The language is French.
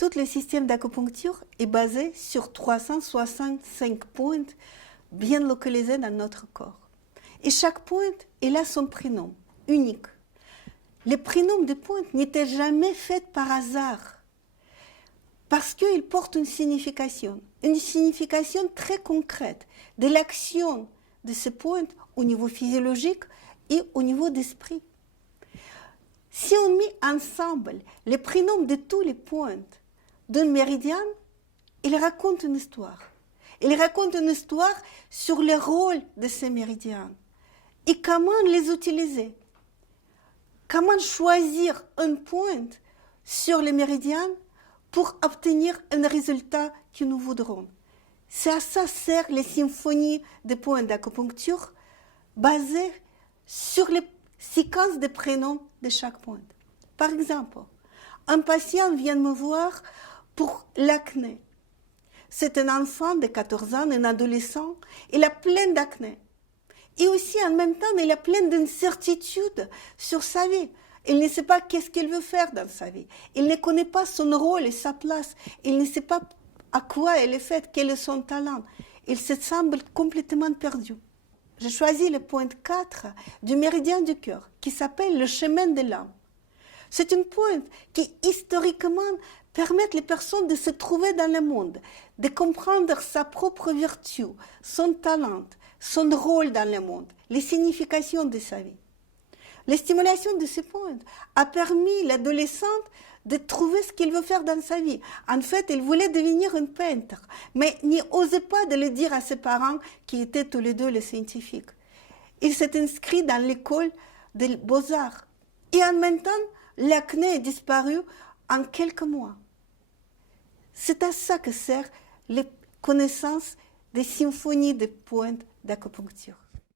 Tout le système d'acupuncture est basé sur 365 points bien localisés dans notre corps. Et chaque pointe, il a son prénom, unique. Les prénoms de pointe n'étaient jamais faits par hasard, parce qu'ils portent une signification très concrète de l'action de ces pointes au niveau physiologique et au niveau d'esprit. Si on met ensemble les prénoms de tous les points d'un méridien, il raconte une histoire. Il raconte une histoire sur le rôle de ces méridiens et comment les utiliser. Comment choisir un point sur les méridiens pour obtenir un résultat que nous voudrons. C'est à ça servent les symphonies de points d'acupuncture basées sur les séquences de prénoms de chaque point. Par exemple, un patient vient me voir pour l'acné. C'est un enfant de 14 ans, un adolescent, il a plein d'acné. Et aussi, en même temps, il a plein d'incertitudes sur sa vie. Il ne sait pas qu'est-ce qu'il veut faire dans sa vie. Il ne connaît pas son rôle et sa place. Il ne sait pas à quoi il est fait, quel est son talent. Il se semble complètement perdu. J'ai choisi le point 4 du méridien du cœur, qui s'appelle le chemin de l'âme. C'est une pointe qui, historiquement, permet les personnes de se trouver dans le monde, de comprendre sa propre vertu, son talent, son rôle dans le monde, les significations de sa vie. La stimulation de ces pointes a permis à l'adolescente de trouver ce qu'il veut faire dans sa vie. En fait, il voulait devenir un peintre, mais n'osait pas de le dire à ses parents qui étaient tous les deux les scientifiques. Il s'est inscrit dans l'école des beaux-arts. Et en même temps, l'acné est disparu en quelques mois. C'est à ça que servent les connaissances des symphonies de pointes d'acupuncture.